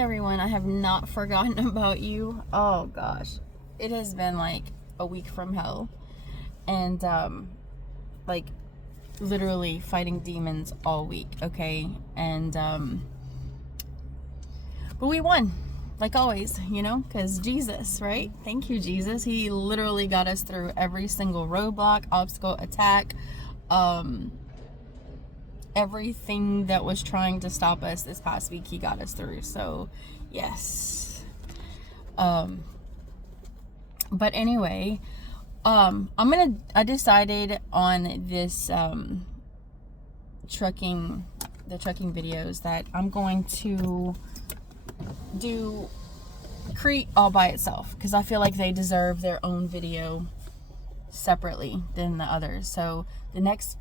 everyone, I have not forgotten about you. Oh gosh, it has been like a week from hell, and like literally fighting demons all week. Okay, and but we won, like always, because Jesus, right? Thank you, Jesus. He literally got us through every single roadblock, obstacle, attack, everything that was trying to stop us this past week. He got us through. So yes. But anyway, I decided on this the trucking videos that I'm going to do Crete all by itself, because I feel like they deserve their own video separately than the others. So the next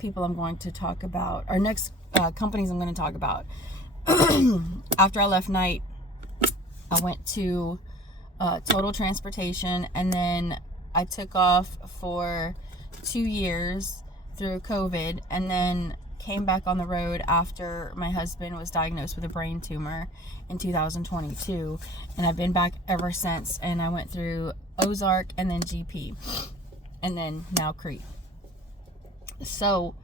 people I'm going to talk about, or next companies I'm going to talk about, after I left Night, I went to Total Transportation, and then I took off for 2 years through COVID, and then came back on the road after my husband was diagnosed with a brain tumor in 2022, and I've been back ever since. And I went through Ozark, and then GP, and then now Crete. So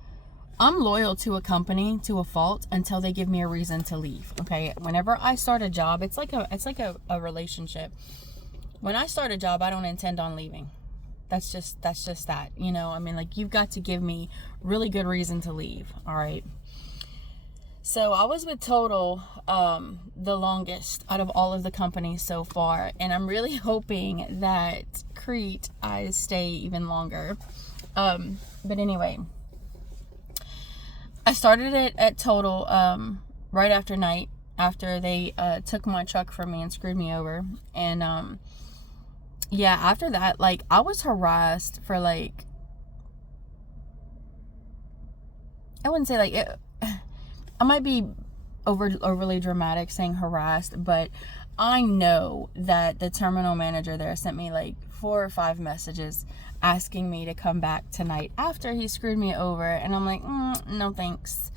I'm loyal to a company to a fault until they give me a reason to leave. Okay, whenever I start a job, it's like a relationship. When I start a job, I don't intend on leaving. That's just that, I mean, like, you've got to give me really good reason to leave. All right. So I was with Total the longest out of all of the companies so far, and I'm really hoping that Crete I stay even longer. But anyway, I started it at Total right after Night, after they took my truck from me and screwed me over. And yeah, after that, like, I was harassed for, like, I wouldn't say, like, I might be overly dramatic saying harassed, but I know that the terminal manager there sent me like 4 or 5 messages asking me to come back tonight after he screwed me over, and I'm like, no thanks.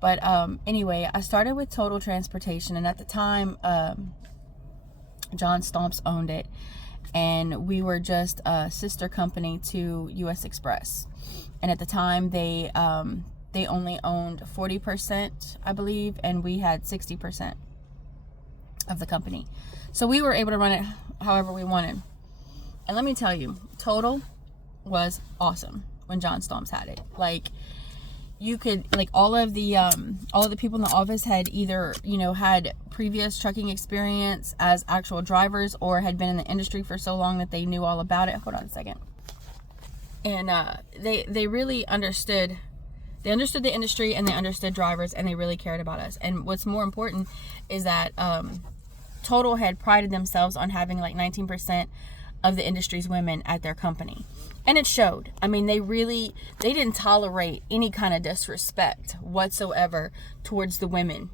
But anyway, I started with Total Transportation, and at the time, John Stomps owned it, and we were just a sister company to US Express. And at the time, they only owned 40%, I believe, and we had 60% of the company. So we were able to run it however we wanted. And let me tell you, Total was awesome when John Stomps had it. Like, you could, like, all of the people in the office had either, had previous trucking experience as actual drivers, or had been in the industry for so long that they knew all about it. Hold on a second. And they really understood. They understood the industry, and they understood drivers, and they really cared about us. And what's more important is that Total had prided themselves on having like 19% of the industry's women at their company. And it showed. I mean, they didn't tolerate any kind of disrespect whatsoever towards the women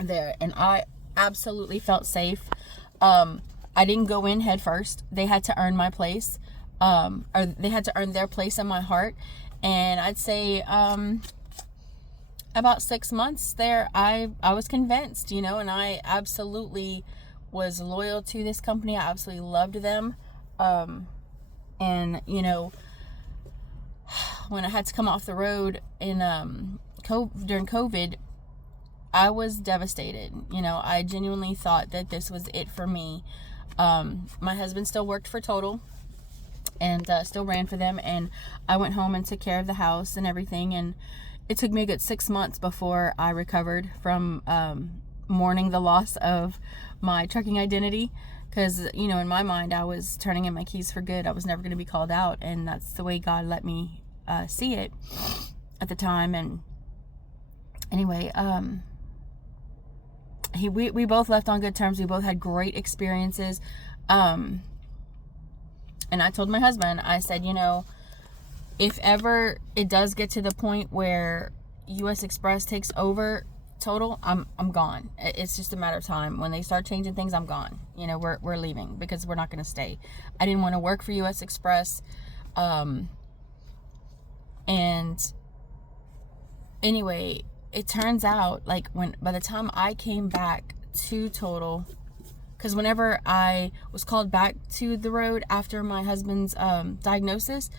there. And I absolutely felt safe. I didn't go in head first. They had to earn my place, or they had to earn their place in my heart. And I'd say about 6 months there, I was convinced, and I absolutely was loyal to this company. I absolutely loved them. And, when I had to come off the road in during COVID, I was devastated. I genuinely thought that this was it for me. My husband still worked for Total, and still ran for them, and I went home and took care of the house and everything, and it took me a good 6 months before I recovered from mourning the loss of my trucking identity, because in my mind, I was turning in my keys for good. I was never going to be called out, and that's the way God let me see it at the time. And anyway, we both left on good terms. We both had great experiences. And I told my husband, I said, if ever it does get to the point where US Express takes over Total, I'm gone. It's just a matter of time. When they start changing things, I'm gone. We're leaving, because we're not going to stay. I didn't want to work for US Express. And anyway, it turns out, like, by the time I came back to Total, because whenever I was called back to the road after my husband's diagnosis,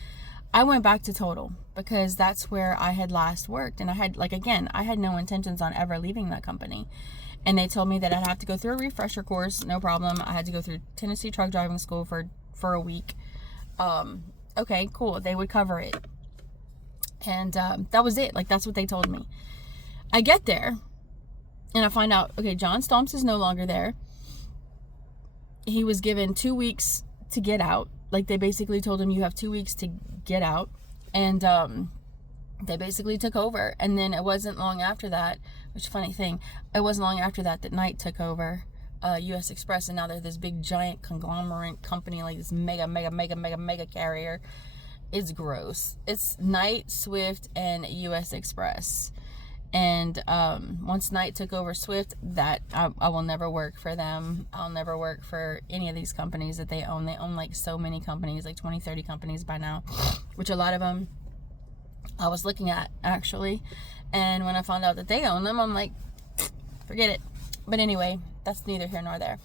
I went back to Total because that's where I had last worked. And I had, like, again, I had no intentions on ever leaving that company. And they told me that I'd have to go through a refresher course. No problem. I had to go through Tennessee truck driving school for a week. Okay, cool. They would cover it. And that was it. Like, that's what they told me. I get there and I find out, okay, John Stomps is no longer there. He was given 2 weeks to get out. Like, they basically told him, you have 2 weeks to get out. And they basically took over. And then it wasn't long after that, which funny thing, it wasn't long after that Knight took over US Express. And now they're this big giant conglomerate company, like this mega carrier. It's gross. It's Knight, Swift, and US Express. And once Knight took over Swift, that I will never work for them. I'll never work for any of these companies that they own. They own like so many companies, like 20, 30 companies by now, which a lot of them I was looking at actually. And when I found out that they own them, I'm like, forget it. But anyway, that's neither here nor there.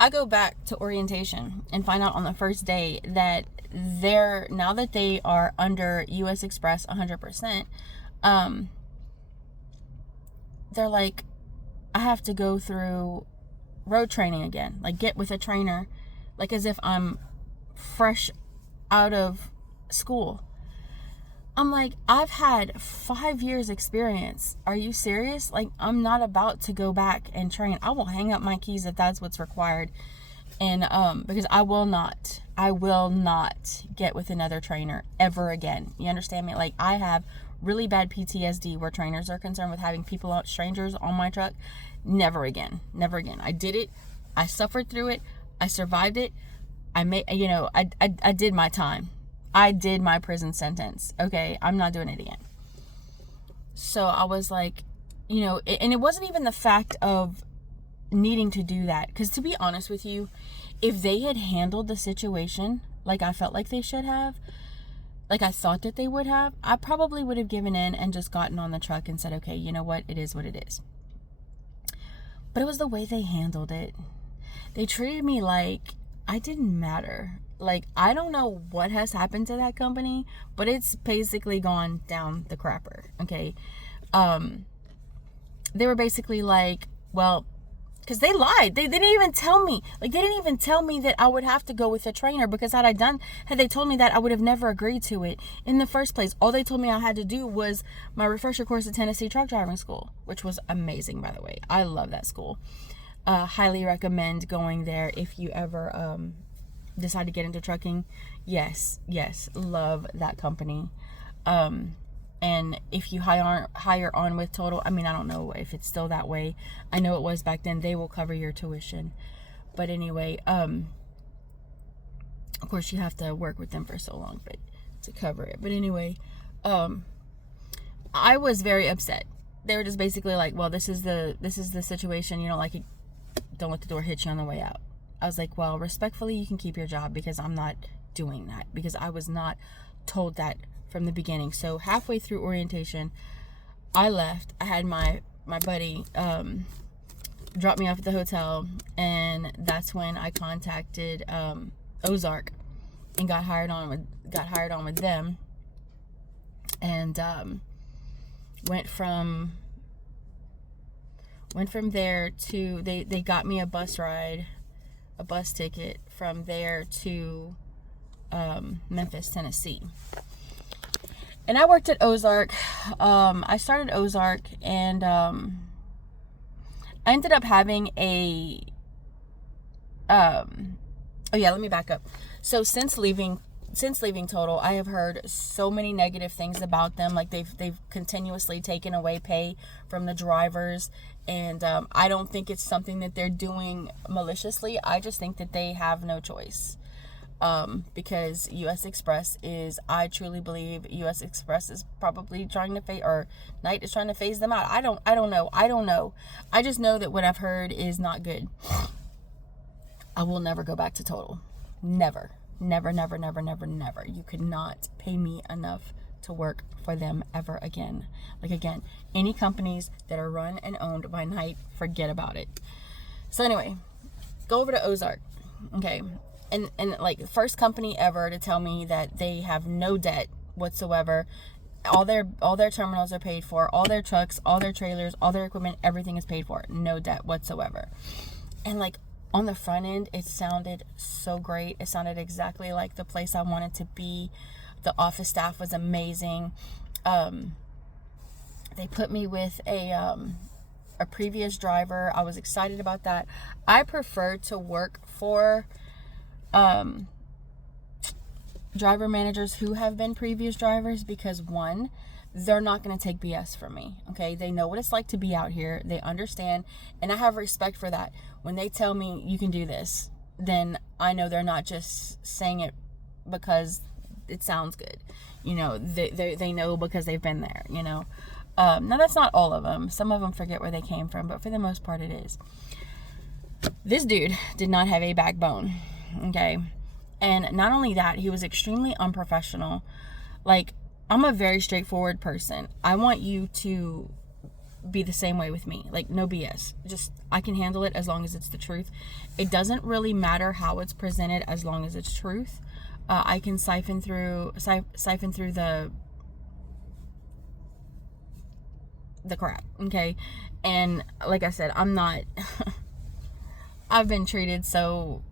I go back to orientation and find out on the first day that now that they are under US Express 100%, they're like, I have to go through road training again, like get with a trainer, like as if I'm fresh out of school. I'm like, I've had 5 years experience. Are you serious? Like, I'm not about to go back and train. I will hang up my keys if that's what's required. And because I will not get with another trainer ever again. You understand me? Like, I have really bad PTSD where trainers are concerned with having people out, strangers on my truck. Never again. I did it. I suffered through it. I survived it. I did my time. I did my prison sentence. Okay, I'm not doing it again. So I was like, and it wasn't even the fact of needing to do that. Because to be honest with you, if they had handled the situation like I felt like they should have, like I thought that they would have, I probably would have given in and just gotten on the truck and said, okay, you know what? It is what it is. But it was the way they handled it. They treated me like I didn't matter. Like, I don't know what has happened to that company, but it's basically gone down the crapper, okay? They were basically like, well, because they lied. They didn't even tell me. Like, they didn't even tell me that I would have to go with a trainer, because had they told me that, I would have never agreed to it in the first place. All they told me I had to do was my refresher course at Tennessee Truck Driving School, which was amazing, by the way. I love that school. Highly recommend going there if you ever decide to get into trucking. Yes, love that company. And if you hire on with Total, I mean, I don't know if it's still that way. I know it was back then. They will cover your tuition. But anyway, of course you have to work with them for so long, but to cover it. But anyway, I was very upset. They were just basically like, well, this is the situation, like it, don't let the door hit you on the way out. I was like, well, respectfully, you can keep your job, because I'm not doing that, because I was not told that from the beginning. So halfway through orientation, I left. I had my buddy drop me off at the hotel, and that's when I contacted Ozark and got hired on with them, and went from there to they got me a bus ticket from there to Memphis, Tennessee. And I worked at Ozark. I started Ozark, and I ended up having a let me back up. So since leaving Total, I have heard so many negative things about them. Like, they've continuously taken away pay from the drivers, and I don't think it's something that they're doing maliciously. I just think that they have no choice. Because US Express I truly believe US Express is probably trying to or Knight is trying to phase them out. I don't know. I just know that what I've heard is not good. I will never go back to Total. Never. You could not pay me enough to work for them ever again. Like, again, any companies that are run and owned by Knight, forget about it. So anyway, go over to Ozark. Okay. And like, first company ever to tell me that they have no debt whatsoever. All their terminals are paid for, all their trucks, all their trailers, all their equipment, everything is paid for. No debt whatsoever. And like, on the front end, it sounded so great. It sounded exactly like the place I wanted to be. The office staff was amazing. They put me with a previous driver. I was excited about that. I prefer to work for driver managers who have been previous drivers, because one, they're not going to take BS from me. Okay, they know what it's like to be out here. They understand, and I have respect for that. When they tell me you can do this, then I know they're not just saying it because it sounds good. You know, they know because they've been there, you know. Now, that's not all of them. Some of them forget where they came from, but for the most part, it is. This dude did not have a backbone. Okay. And not only that, he was extremely unprofessional. Like, I'm a very straightforward person. I want you to be the same way with me. Like, no BS. Just, I can handle it as long as it's the truth. It doesn't really matter how it's presented as long as it's truth. I can siphon through the crap. Okay. And like I said, I'm not I've been treated so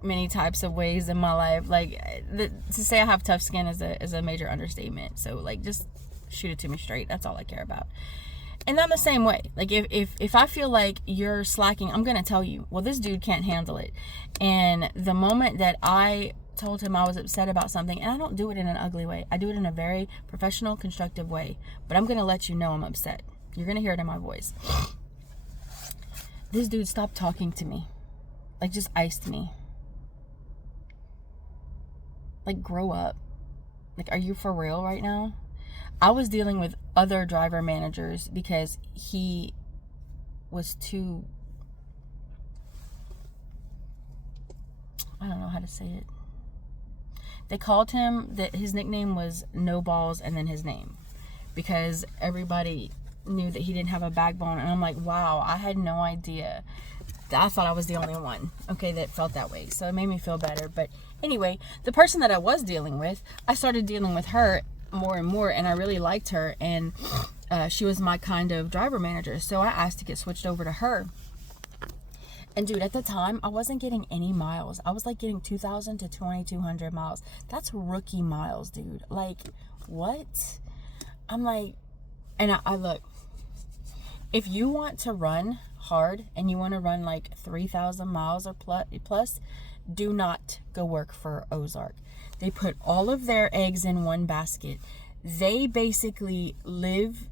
many types of ways in my life. Like, to say I have tough skin is a major understatement. So like, just shoot it to me straight. That's all I care about. And I'm the same way. Like, if I feel like you're slacking, I'm gonna tell you, well, this dude can't handle it. And the moment that I told him I was upset about something, and I don't do it in an ugly way, I do it in a very professional, constructive way, but I'm gonna let you know I'm upset. You're gonna hear it in my voice. This dude stopped talking to me. Like, just iced me. Like, grow up. Like, are you for real right now? I was dealing with other driver managers because he was too, I don't know how to say it. They called him, that his nickname was No Balls and then his name, because everybody knew that he didn't have a backbone. And I'm like, wow, I had no idea. I thought I was the only one, okay, that felt that way. So it made me feel better. But anyway, the person that I was dealing with, I started dealing with her more and more, and I really liked her, and she was my kind of driver manager. So I asked to get switched over to her. And dude, at the time, I wasn't getting any miles. I was like getting 2,000 to 2,200 miles. That's rookie miles, dude. Like, what? I'm like, and I look, if you want to run hard and you want to run like 3,000 miles or plus, do not go work for Ozark. They put all of their eggs in one basket. They basically live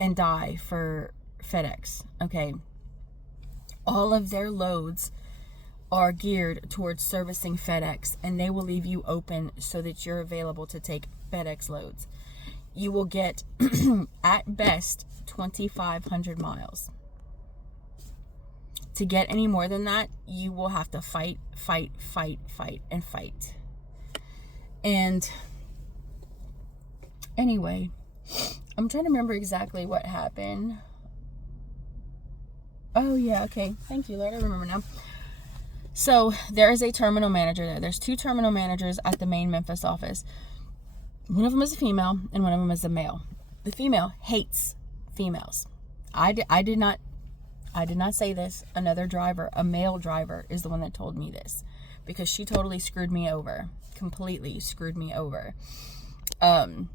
and die for FedEx, okay? All of their loads are geared towards servicing FedEx, and they will leave you open so that you're available to take FedEx loads. You will get, at best, 2,500 miles. To get any more than that, you will have to fight. And anyway, I'm trying to remember exactly what happened. Oh, yeah, okay. Thank you, Lord. I remember now. So there is a terminal manager there. There's 2 terminal managers at the main Memphis office. One of them is a female and one of them is a male. The female hates females. I did not say this. Another driver, a male driver, is the one that told me this, because she totally screwed me over. Completely screwed me over. And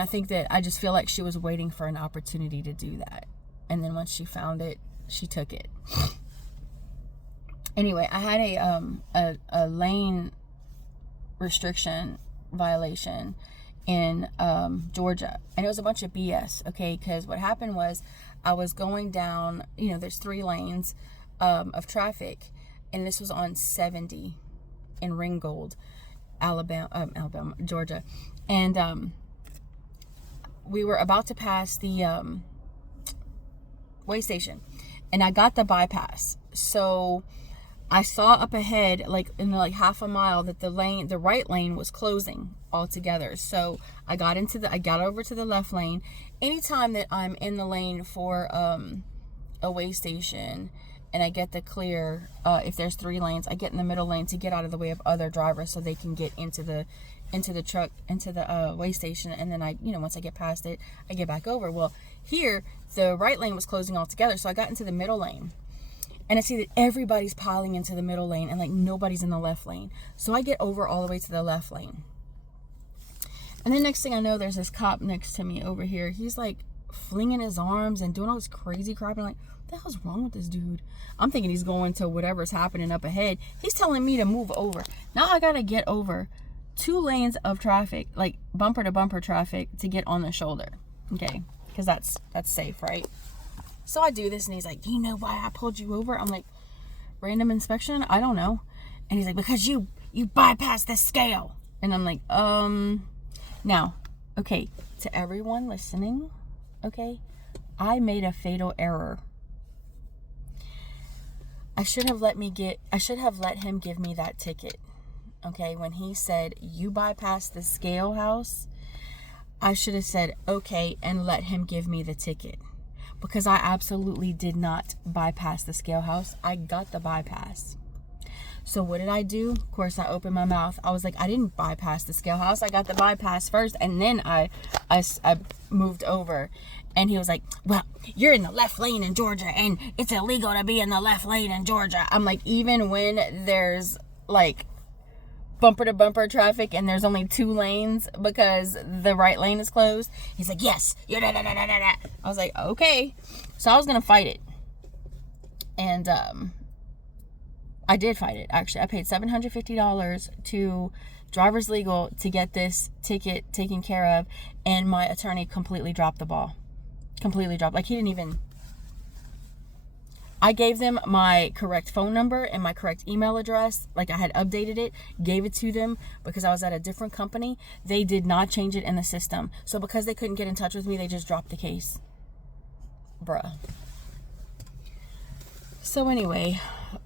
I think that I just feel like she was waiting for an opportunity to do that. And then once she found it, she took it. Anyway, I had a lane restriction violation in Georgia. And it was a bunch of BS, okay? Because what happened was I was going down, there's 3 lanes of traffic. And this was on 70 in Ringgold, Georgia. And we were about to pass the way station, and I got the bypass. So I saw up ahead, like in like half a mile, that the right lane was closing altogether. So I got over to the left lane. Anytime that I'm in the lane for a way station and I get the clear, if there's 3 lanes, I get in the middle lane to get out of the way of other drivers so they can get into the truck, into the way station, and then I, once I get past it, I get back over. Well, here, the right lane was closing altogether, so I got into the middle lane. And I see that everybody's piling into the middle lane and like nobody's in the left lane. So I get over all the way to the left lane. And then next thing I know, there's this cop next to me over here. He's like flinging his arms and doing all this crazy crap. And I'm like, what the hell's wrong with this dude? I'm thinking he's going to whatever's happening up ahead. He's telling me to move over. Now I gotta get over 2 lanes of traffic, like bumper to bumper traffic, to get on the shoulder. Okay, because that's safe, right? So I do this and he's like, do you know why I pulled you over? I'm like, random inspection? I don't know. And he's like, because you bypassed the scale. And I'm like, now, okay, to everyone listening, okay, I made a fatal error. I should have let him give me that ticket. Okay, when he said, you bypassed the scale house, I should have said, okay, and let him give me the ticket. Because I absolutely did not bypass the scale house. I got the bypass. So what did I do? Of course, I opened my mouth. I was like, I didn't bypass the scale house. I got the bypass first, and then I moved over. And he was like, well, you're in the left lane in Georgia, and it's illegal to be in the left lane in Georgia. I'm like, even when there's like bumper to bumper traffic and there's only 2 lanes because the right lane is closed, he's like, yes, I was like, okay. So I was gonna fight it, and I did fight it. Actually, I paid $750 to driver's legal to get this ticket taken care of, and my attorney completely dropped the ball. Like, he didn't even. I gave them my correct phone number and my correct email address. Like, I had updated it, gave it to them because I was at a different company. They did not change it in the system. So because they couldn't get in touch with me, they just dropped the case. Bruh. So anyway,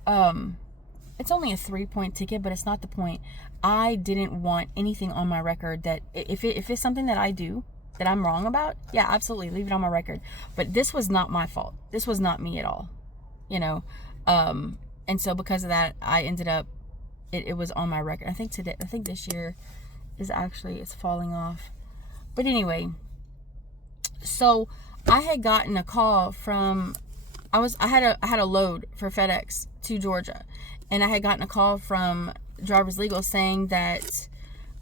it's only a 3-point ticket, but it's not the point. I didn't want anything on my record that if it's something that I do that I'm wrong about, yeah, absolutely, leave it on my record. But this was not my fault. This was not me at all. And so because of that, I ended up, it was on my record. I think this year is actually, it's falling off. But anyway, so I had gotten a call from, I had a load for FedEx to Georgia, and I had gotten a call from driver's legal saying that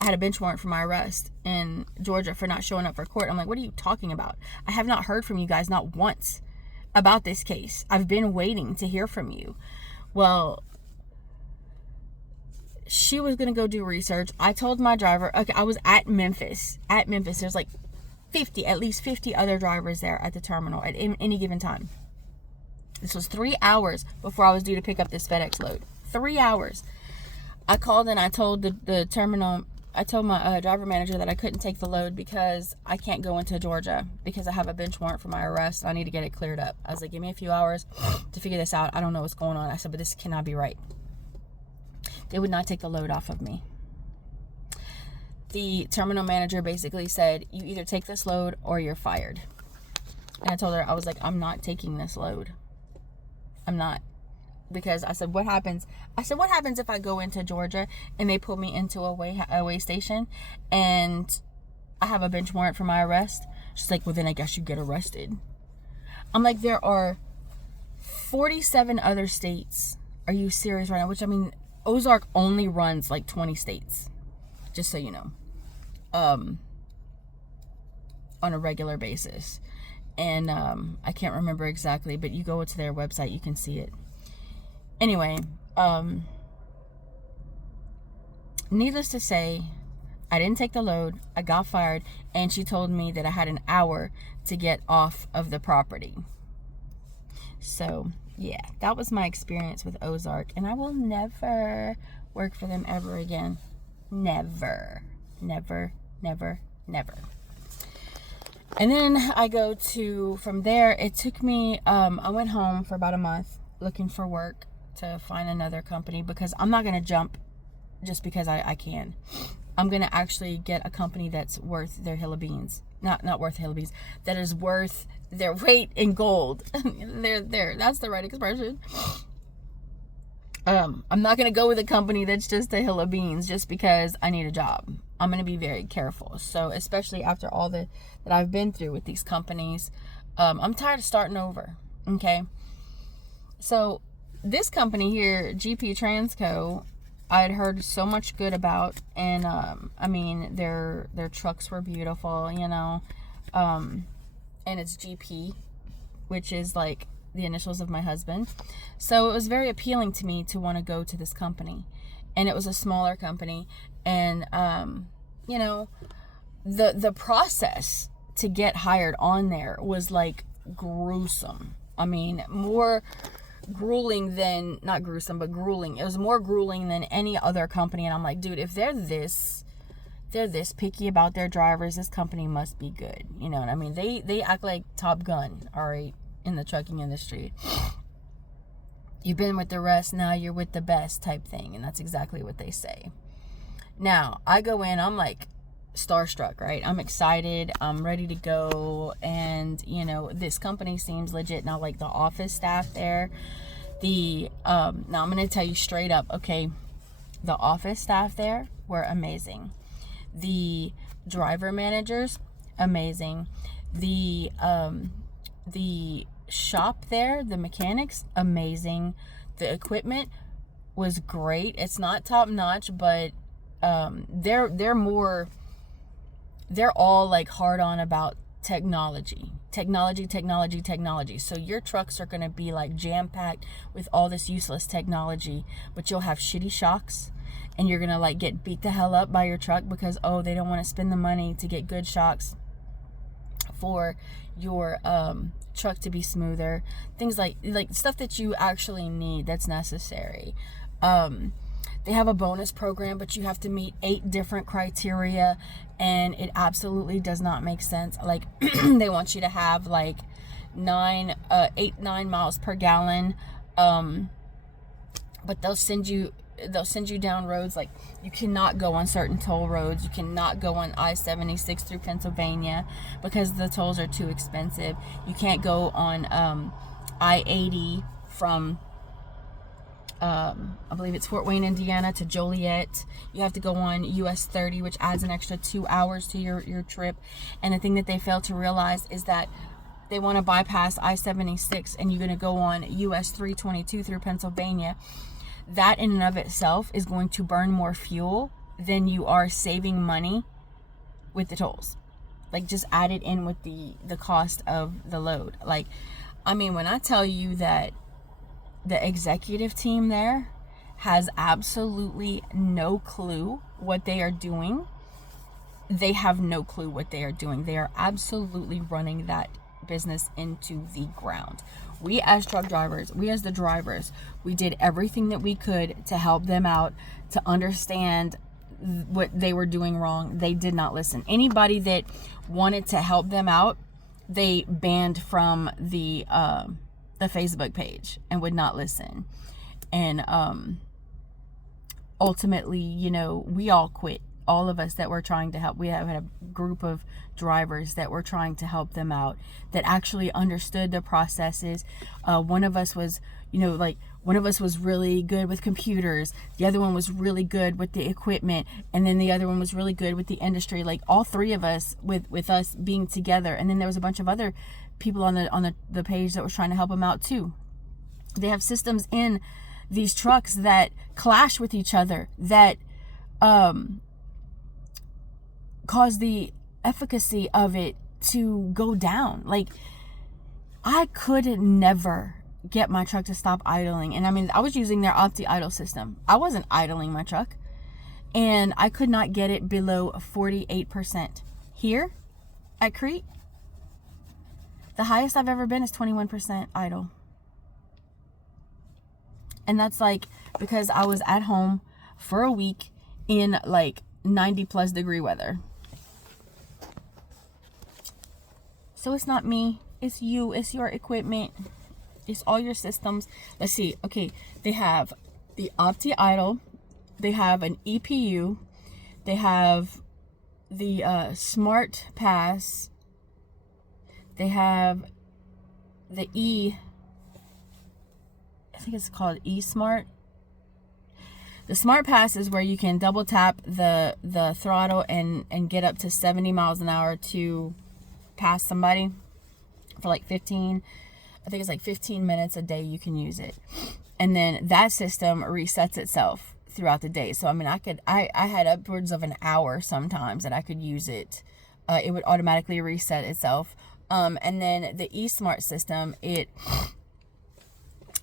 I had a bench warrant for my arrest in Georgia for not showing up for court. I'm like, what are you talking about? I have not heard from you guys, not once, about this case. I've been waiting to hear from you. Well, she was going to go do research. I told my driver, okay, I was at Memphis. There's like at least 50 other drivers there at the terminal at any given time. This was 3 hours before I was due to pick up this FedEx load. 3 hours. I called and I told the terminal, I told my driver manager that I couldn't take the load because I can't go into Georgia because I have a bench warrant for my arrest. I need to get it cleared up. I was like, give me a few hours to figure this out. I don't know what's going on. I said, but this cannot be right. They would not take the load off of me. The terminal manager basically said, you either take this load or you're fired. And I told her, I was like, I'm not taking this load. I'm not. Because I said, what happens if I go into Georgia and they put me into a way station and I have a bench warrant for my arrest? She's like, well, then I guess you get arrested. I'm like, there are 47 other states. Are you serious right now? Which, I mean, Ozark only runs like 20 states, just so you know, on a regular basis. And I can't remember exactly, but you go to their website, you can see it. Anyway, needless to say, I didn't take the load. I got fired, and she told me that I had an hour to get off of the property. So, yeah, that was my experience with Ozark, and I will never work for them ever again. Never. Never, never, never. And then I go to, from there, it took me, I went home for about a month looking for work to find another company, because I'm not going to jump just because I can. I'm going to actually get a company that's worth their hill of beans. not worth hill beans, that is worth their weight in gold. That's the right expression. I'm not going to go with a company that's just a hill of beans just because I need a job. I'm going to be very careful. So especially after all that I've been through with these companies, I'm tired of starting over. Okay. So this company here, GP Transco, I had heard so much good about, and I mean their trucks were beautiful, you know, and it's GP, which is like the initials of my husband. So it was very appealing to me to want to go to this company, and it was a smaller company, and you know, the process to get hired on there was like gruesome. I mean, more grueling than, not gruesome, but grueling. It was more grueling than any other company. And I'm like, dude, if they're this picky about their drivers, this company must be good. You know what I mean? They act like Top Gun, all right, in the trucking industry. You've been with the rest, now you're with the best type thing. And that's exactly what they say. Now, I go in, I'm like starstruck, right? I'm excited, I'm ready to go, and you know, this company seems legit. Now, like the office staff there, now I'm gonna tell you straight up, okay, the office staff there were amazing. The driver managers, amazing. The shop there, the mechanics, amazing. The equipment was great. It's not top notch, but they're all like hard on about technology. So your trucks are going to be like jam packed with all this useless technology, but you'll have shitty shocks, and you're going to like get beat the hell up by your truck because, oh, they don't want to spend the money to get good shocks for your truck to be smoother. Things like stuff that you actually need, that's necessary. They have a bonus program, but you have to meet 8 different criteria, and it absolutely does not make sense. Like they want you to have like 9 miles per gallon, but they'll send you down roads. Like you cannot go on certain toll roads. You cannot go on I-76 through Pennsylvania because the tolls are too expensive. You can't go on I-80 from I believe it's Fort Wayne, Indiana to Joliet. You have to go on US 30, which adds an extra 2 hours to your trip. And the thing that they fail to realize is that they want to bypass I-76 and you're going to go on US 322 through Pennsylvania. That in and of itself is going to burn more fuel than you are saving money with the tolls. Like just add it in with the cost of the load. Like, I mean, when I tell you that the executive team there has absolutely no clue what they are doing. They have no clue what they are doing. They are absolutely running that business into the ground. We as truck drivers, we as the drivers, we did everything that we could to help them out, to understand what they were doing wrong. They did not listen. Anybody that wanted to help them out, they banned from the Facebook page and would not listen. And ultimately, you know, we all quit. All of us that were trying to help. We have had a group of drivers that were trying to help them out, that actually understood the processes. One of us was, you know, like one of us was really good with computers. The other one was really good with the equipment. And then the other one was really good with the industry. Like all 3 of us with us being together. And then there was a bunch of other people on the page that was trying to help them out too. They have systems in these trucks that clash with each other, that cause the efficacy of it to go down. Like I could never get my truck to stop idling. And I mean, I was using their Opti idle system. I wasn't idling my truck, and I could not get it below 48%. Here at Crete, the highest I've ever been is 21% idle. And that's like because I was at home for a week in like 90+ degree weather. So it's not me, it's you, it's your equipment, it's all your systems. Let's see. Okay, they have the Opti idle, they have an EPU, they have the Smart Pass They have the I think it's called eSmart. The Smart Pass is where you can double tap the throttle and get up to 70 miles an hour to pass somebody for like 15, I think it's like 15 minutes a day you can use it. And then that system resets itself throughout the day. So I mean, I had upwards of an hour sometimes that I could use it. It would automatically reset itself. And then the eSmart system, it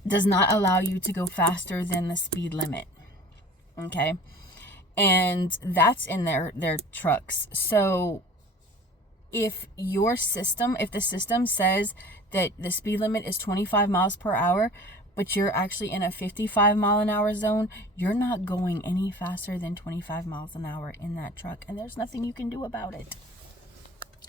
does not allow you to go faster than the speed limit. Okay. And that's in their trucks. So if the system says that the speed limit is 25 miles per hour, but you're actually in a 55 mile an hour zone, you're not going any faster than 25 miles an hour in that truck. And there's nothing you can do about it.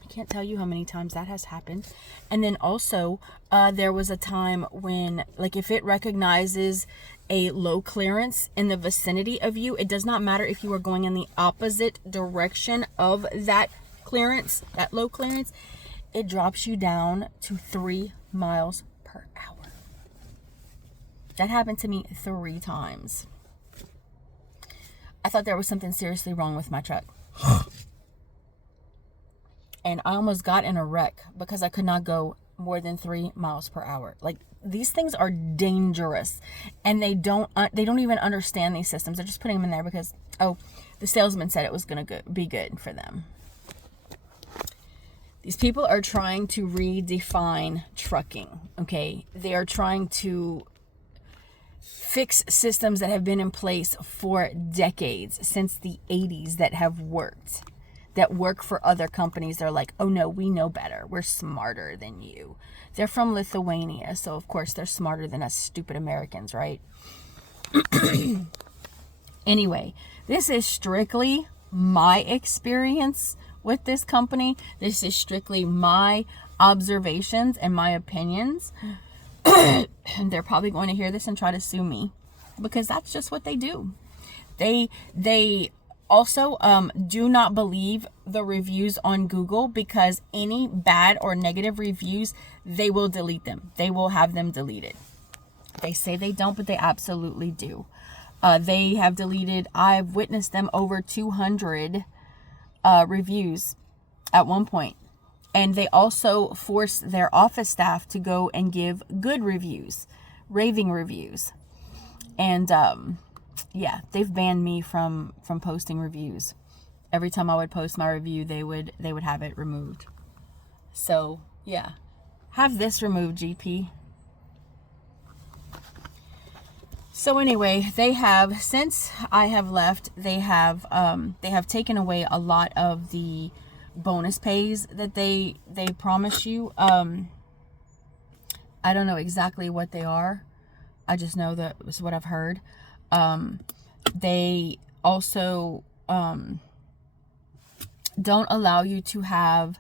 I can't tell you how many times that has happened. And then also, there was a time when, like, if it recognizes a low clearance in the vicinity of you, it does not matter if you are going in the opposite direction of that clearance, that low clearance, it drops you down to 3 miles per hour. That happened to me 3 times. I thought there was something seriously wrong with my truck. And I almost got in a wreck because I could not go more than 3 miles per hour. Like, these things are dangerous, and they don't even understand these systems. They're just putting them in there because, oh, the salesman said it was going to be good for them. These people are trying to redefine trucking, okay? They are trying to fix systems that have been in place for decades, since the 80s, that have worked, that work for other companies. They're like, oh no, we know better. We're smarter than you. They're from Lithuania, so of course they're smarter than us stupid Americans, right? Anyway, this is strictly my experience with this company. This is strictly my observations and my opinions. And they're probably going to hear this and try to sue me, because that's just what they do. They also do not believe the reviews on Google, because any bad or negative reviews, they will delete them. They will have them deleted. They say they don't, but they absolutely do. They have deleted, I've witnessed them, over 200 reviews at one point. And they also force their office staff to go and give good reviews, raving reviews. And yeah, they've banned me from posting reviews. Every time I would post my review, they would have it removed. So yeah, have this removed, GP. So anyway, they have, since I have left, they have taken away a lot of the bonus pays that they promise you. I don't know exactly what they are. I just know that was what I've heard. They also don't allow you to have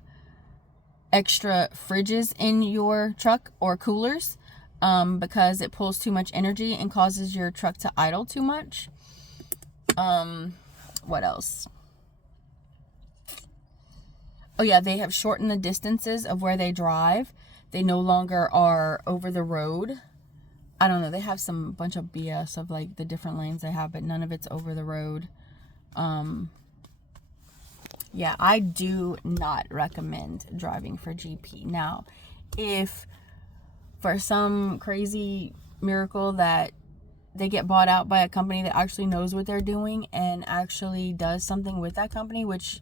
extra fridges in your truck or coolers, because it pulls too much energy and causes your truck to idle too much. What else? Oh yeah, they have shortened the distances of where they drive. They no longer are over the road. I don't know, they have some bunch of BS of like the different lanes they have, but none of it's over the road. Yeah, I do not recommend driving for GP. Now, if for some crazy miracle that they get bought out by a company that actually knows what they're doing and actually does something with that company, which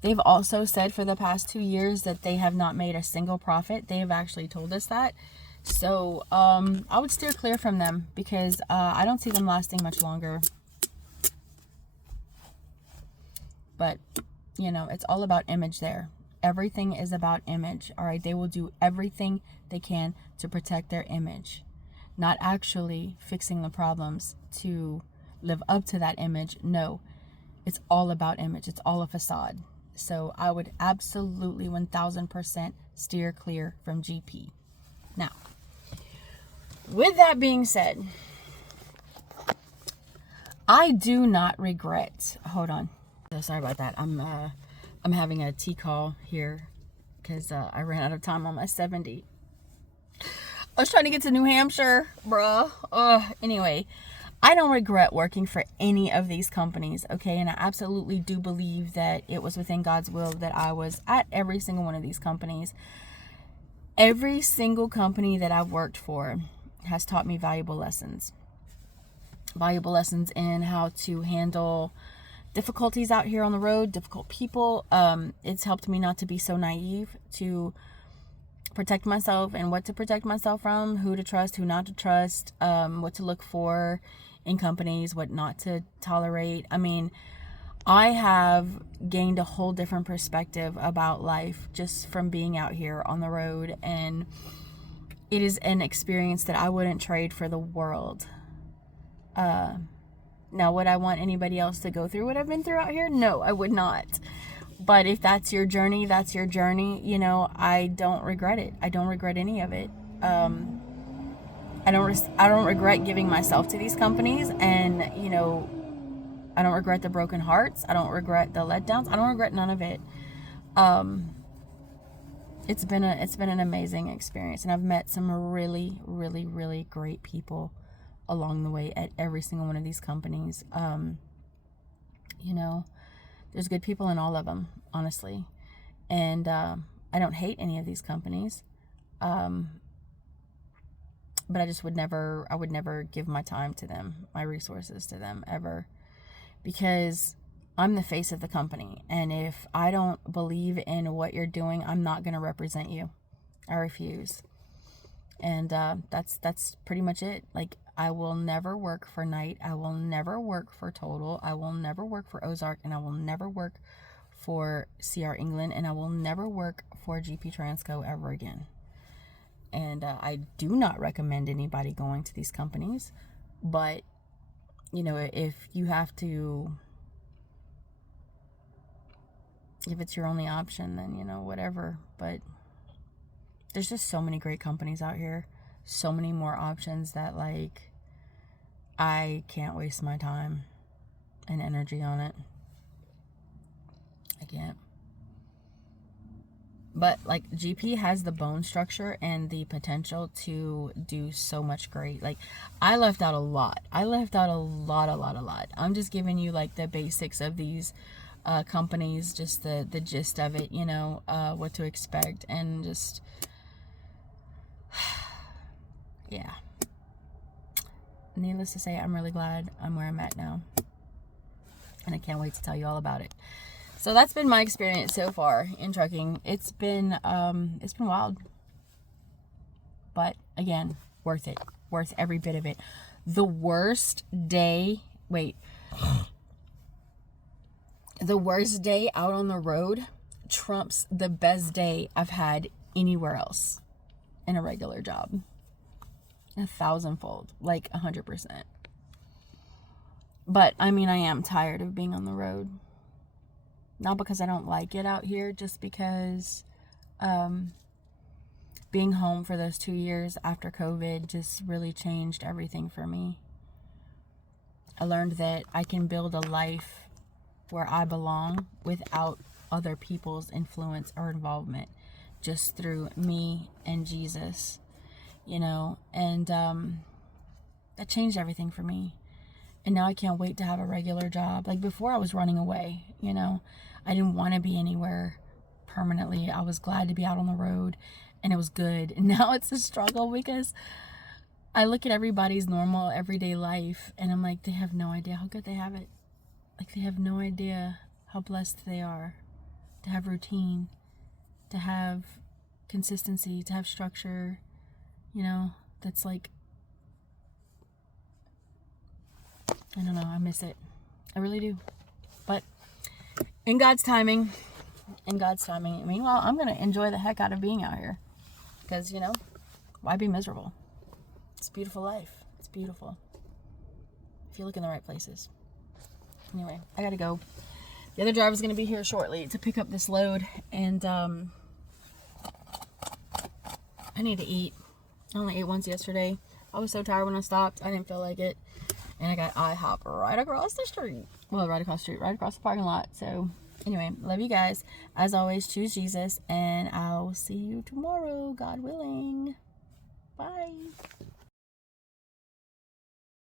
they've also said for the past 2 years that they have not made a single profit. They have actually told us that. So I would steer clear from them, because I don't see them lasting much longer. But, you know, it's all about image there. Everything is about image. All right, they will do everything they can to protect their image, not actually fixing the problems to live up to that image. No, it's all about image. It's all a facade. So I would absolutely 1000% steer clear from GP. Now, with that being said, I do not regret. Hold on. So sorry about that. I'm having a tea call here because I ran out of time on my 70. I was trying to get to New Hampshire, bruh. Anyway, I don't regret working for any of these companies, okay? And I absolutely do believe that it was within God's will that I was at every single one of these companies. Every single company that I've worked for has taught me valuable lessons. Valuable lessons in how to handle difficulties out here on the road, difficult people. It's helped me not to be so naive, to protect myself and what to protect myself from, who to trust, who not to trust, what to look for in companies, what not to tolerate. I mean, I have gained a whole different perspective about life just from being out here on the road, and it is an experience that I wouldn't trade for the world. Now, would I want anybody else to go through what I've been through out here? No, I would not. But if that's your journey, that's your journey. You know, I don't regret it. I don't regret any of it. I don't regret giving myself to these companies, and you know, I don't regret the broken hearts. I don't regret the letdowns. I don't regret none of it. It's been an amazing experience, and I've met some really, really, really great people along the way at every single one of these companies. You know, there's good people in all of them, honestly. And I don't hate any of these companies. But I would never give my time to them, my resources to them, ever. Because I'm the face of the company. And if I don't believe in what you're doing, I'm not going to represent you. I refuse. And that's pretty much it. Like, I will never work for Knight. I will never work for Total. I will never work for Ozark. And I will never work for CR England. And I will never work for GP Transco ever again. And I do not recommend anybody going to these companies. But, you know, if you have to, if it's your only option, then, you know, whatever. But there's just so many great companies out here. So many more options that, like, I can't waste my time and energy on it. I can't. But, like, GP has the bone structure and the potential to do so much great. Like, I left out a lot. I left out a lot. I'm just giving you, like, the basics of these companies, just the gist of it, you know, what to expect, and just, yeah. Needless to say, I'm really glad I'm where I'm at now. And I can't wait to tell you all about it. So that's been my experience so far in trucking. It's been wild. But again, worth it. Worth every bit of it. The worst day out on the road trumps the best day I've had anywhere else in a regular job. 1,000-fold, like 100%. But I mean, I am tired of being on the road. Not because I don't like it out here, just because being home for those 2 years after COVID just really changed everything for me. I learned that I can build a life where I belong without other people's influence or involvement, just through me and Jesus, you know, and that changed everything for me. And now I can't wait to have a regular job. Like, before, I was running away, you know. I didn't want to be anywhere permanently. I was glad to be out on the road, and it was good. And now it's a struggle because I look at everybody's normal, everyday life, and I'm like, they have no idea how good they have it. Like, they have no idea how blessed they are to have routine, to have consistency, to have structure, you know, that's like, I don't know, I miss it. I really do. But in God's timing, meanwhile, I'm going to enjoy the heck out of being out here. Because, you know, why be miserable? It's a beautiful life. It's beautiful. If you look in the right places. Anyway, I got to go. The other driver's going to be here shortly to pick up this load. And I need to eat. I only ate once yesterday. I was so tired when I stopped. I didn't feel like it. And I got IHOP right across the street. Well, right across the street, right across the parking lot. So Anyway, love you guys. As always, choose Jesus, and I'll see you tomorrow, God willing. Bye.